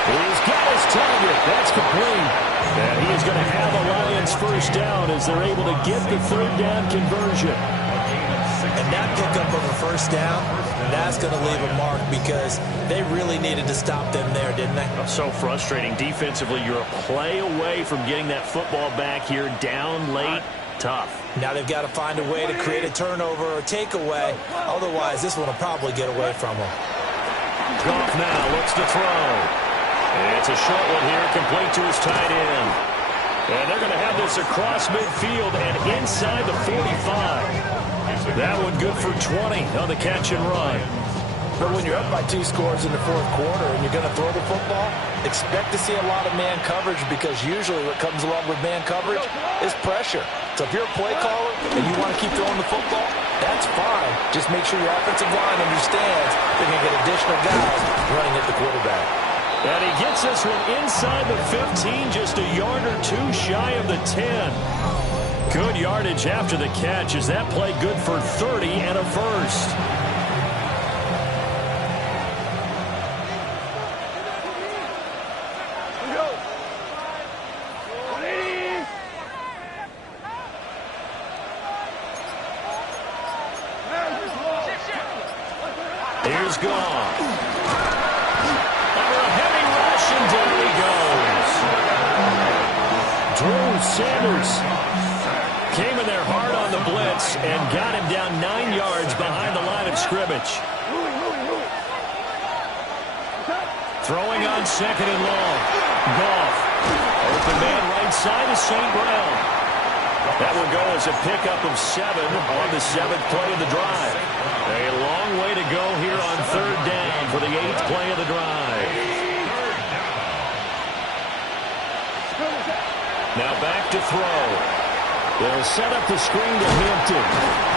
He's got his target. That's complete. And he is going to have the Lions first down as they're able to get the 3rd down conversion. And that pickup of a first down, that's going to leave a mark because they really needed to stop them there, didn't they? So frustrating. Defensively, you're a play away from getting that football back here down late. Tough. Now they've got to find a way to create a turnover or takeaway. Otherwise, this one will probably get away from them. Goff now looks to throw. It's a short one here, complete to his tight end. And they're going to have this across midfield and inside the 45. That one good for 20 on the catch and run. But when you're up by 2 scores in the 4th quarter and you're going to throw the football, expect to see a lot of man coverage because usually what comes along with man coverage is pressure. So if you're a play caller and you want to keep throwing the football, that's fine. Just make sure your offensive line understands they're going to get additional guys running at the quarterback. And he gets this one inside the 15, just a yard or 2 shy of the 10. Good yardage after the catch. Is that play good for 30 and a first? Here's Goff. Under a heavy rush, and down he goes. Drew Sanders Came in there hard on the blitz and got him down 9 yards behind the line of scrimmage. Throwing on 2nd and long. Goff. Open man right side of St. Brown. That will go as a pickup of 7 on the 7th play of the drive. A long way to go here on 3rd down for the 8th play of the drive. Now back to throw. They'll set up the screen to Hampton.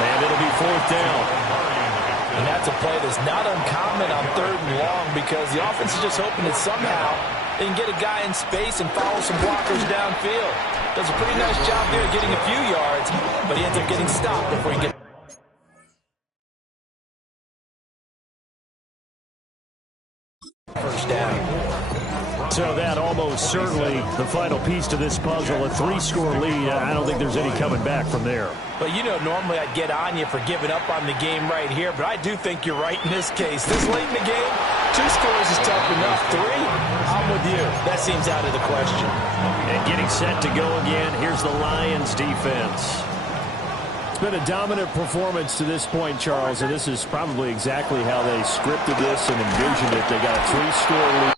And it'll be 4th down. And that's a play that's not uncommon on 3rd and long because the offense is just hoping that somehow they can get a guy in space and follow some blockers downfield. Does a pretty nice job there getting a few yards, but he ends up getting stopped before he gets first down. So that almost certainly the final piece to this puzzle. A 3-score lead. I don't think there's any coming back from there. But you know, normally I'd get on you for giving up on the game right here, but I do think you're right in this case. This late in the game, 2 scores is tough enough. 3, I'm with you. That seems out of the question. And getting set to go again, here's the Lions defense. It's been a dominant performance to this point, Charles, and this is probably exactly how they scripted this and envisioned it. They got a 3-score lead.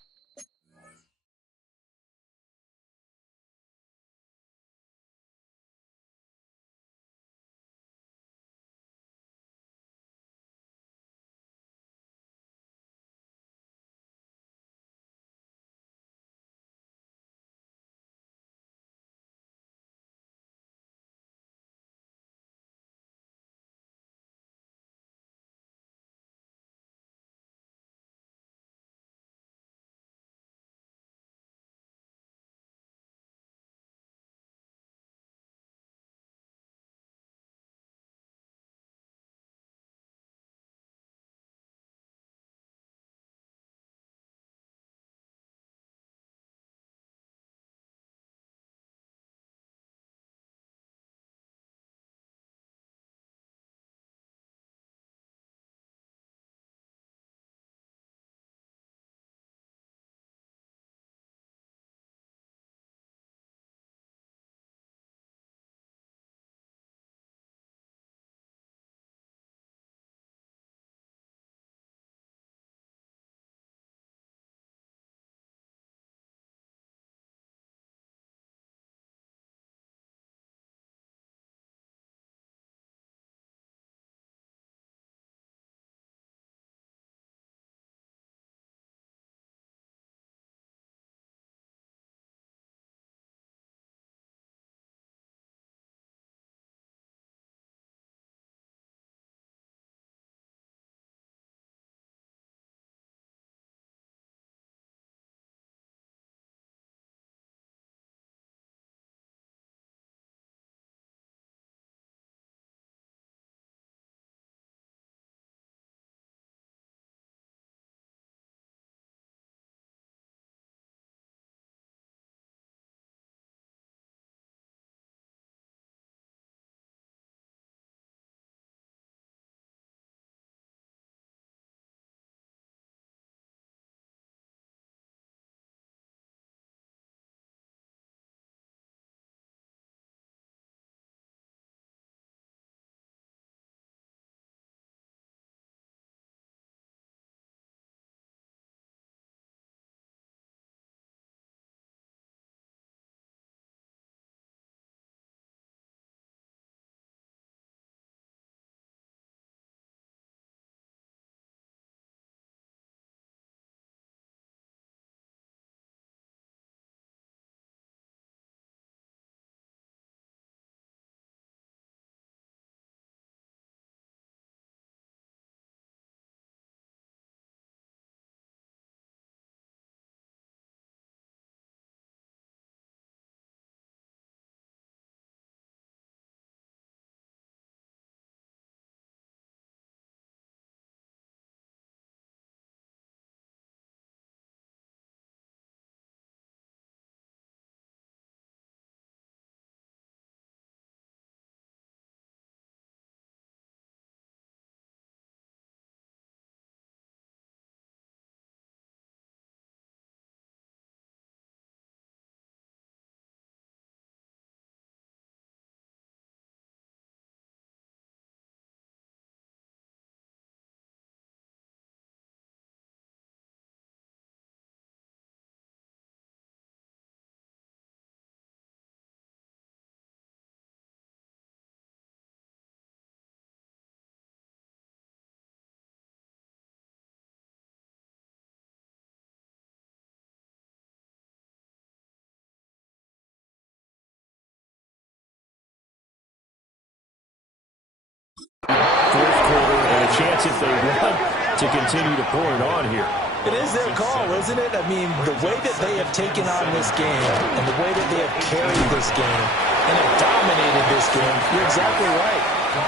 chance if they want to continue to pour it on here. It is their call, isn't it? I mean, the way that they have taken on this game and the way that they have carried this game and have dominated this game, you're exactly right.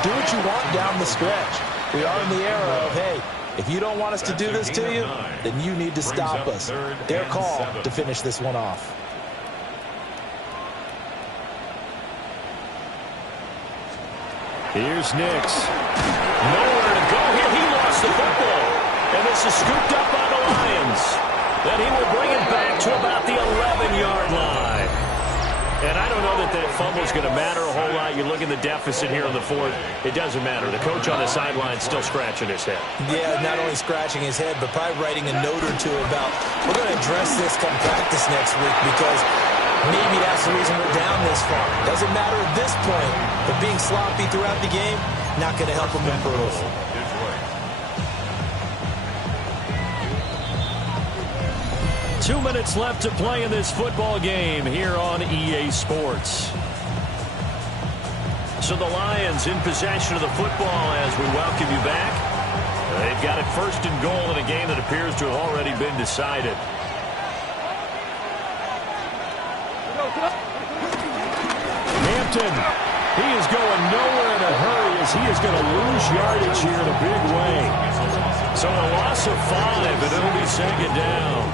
Do what you want down the stretch. We are in the era of, hey, if you don't want us to do this to you, then you need to stop us. Their call to finish this one off. Here's Nix. Nowhere to go here. He lost the football. And this is scooped up by the Lions. Then he will bring it back to about the 11-yard line. And I don't know that that fumble is going to matter a whole lot. You look at the deficit here in the fourth. It doesn't matter. The coach on the sideline is still scratching his head. Yeah, not only scratching his head, but probably writing a note or two about, we're going to address this come practice next week because maybe that's the reason we're down this far. Doesn't matter at this point, but being sloppy throughout the game, not going to help him improve. 2 minutes left to play in this football game here on EA Sports. So the Lions in possession of the football as we welcome you back. They've got it first and goal in a game that appears to have already been decided. Hampton, he is going nowhere in a hurry as he is going to lose yardage here in a big way. So a loss of 5, and it'll be second down.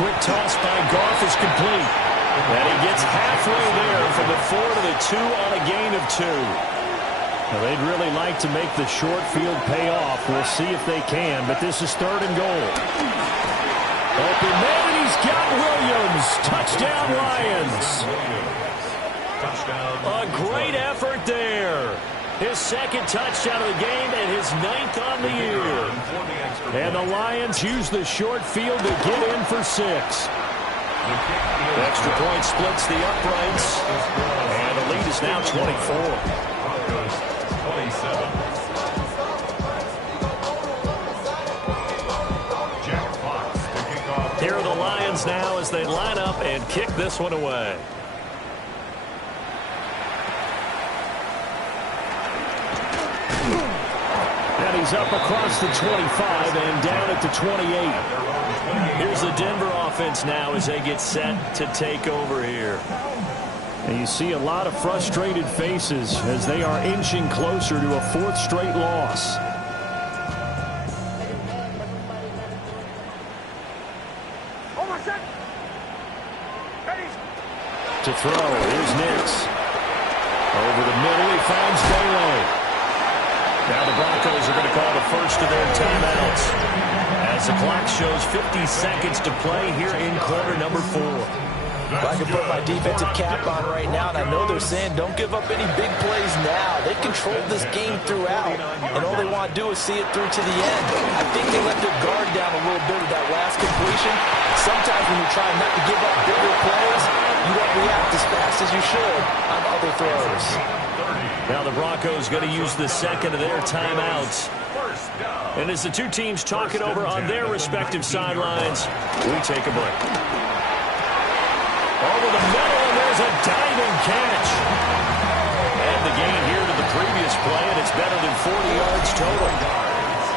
Quick toss by Goff is complete. And he gets halfway there from the 4 to the 2 on a gain of 2. Now, they'd really like to make the short field pay off. We'll see if they can, but this is third and goal. Open man, and he's got Williams. Touchdown, Lions. A great effort there. His second touchdown of the game and his 9th on the year. And the Lions use the short field to get in for 6. The extra point splits the uprights. And the lead is now 24. Here are the Lions now as they line up and kick this one away. And he's up across the 25 and down at the 28. Here's the Denver offense now as they get set to take over here. And you see a lot of frustrated faces as they are inching closer to a 4th straight loss. To throw, here's Nix. Over the middle, he finds Bailey. Now the Broncos are going to call the first of their timeouts as the clock shows 50 seconds to play here in quarter number 4. I can put my defensive cap on right now, and I know they're saying don't give up any big plays now. They controlled this game throughout, and all they want to do is see it through to the end. I think they let their guard down a little bit with that last completion. Sometimes when you're trying not to give up bigger plays, you don't react as fast as you should on other throws. Now the Broncos going to use the second of their timeouts. And as the two teams talk it over on their respective sidelines, we take a break. Over the middle, and there's a diving catch. And the gain here to the previous play, and it's better than 40 yards total.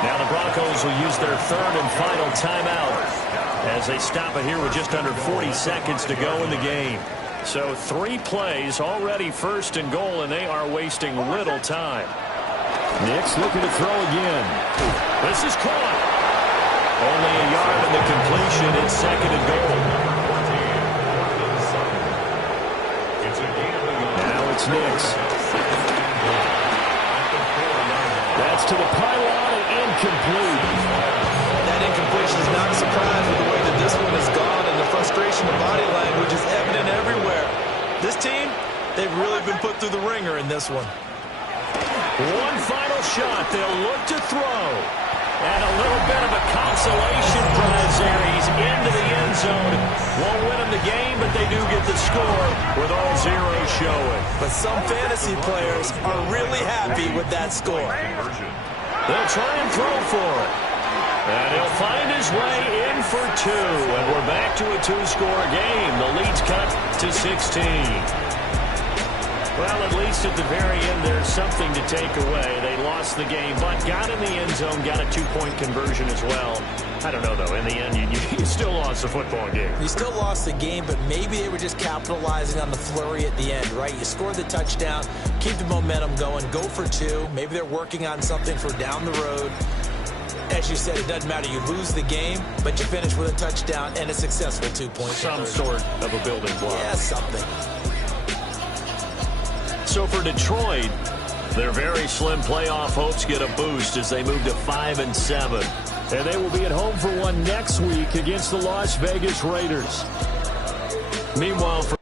Now the Broncos will use their third and final timeout as they stop it here with just under 40 seconds to go in the game. So 3 plays already first and goal, and they are wasting little time. Nix looking to throw again. This is caught. Only a yard in the completion. It's second and goal. Now it's Nix. That's to the pylon and incomplete. That incompletion is not a surprise with the way that this one has gone, and the frustration of body language is evident everywhere. This team, they've really been put through the ringer in this one. One final shot. They'll look to throw. And a little bit of a consolation prize there. He's into the end zone. Won't win him the game, but they do get the score with all zeros showing. But some fantasy players are really happy with that score. They'll try and throw for it. And he'll find his way in for two. And we're back to a two-score game. The lead's cut to 16. Well, at least at the very end, there's something to take away. They lost the game, but got in the end zone, got a two-point conversion as well. I don't know, though. In the end, you still lost the football game. You still lost the game, but maybe they were just capitalizing on the flurry at the end, right? You scored the touchdown, keep the momentum going, go for two. Maybe they're working on something for down the road. As you said, it doesn't matter. You lose the game, but you finish with a touchdown and a successful 2-point Some sort of a building block. Yeah, something. So for Detroit, their very slim playoff hopes get a boost as they move to 5-7. And they will be at home for one next week against the Las Vegas Raiders. Meanwhile, for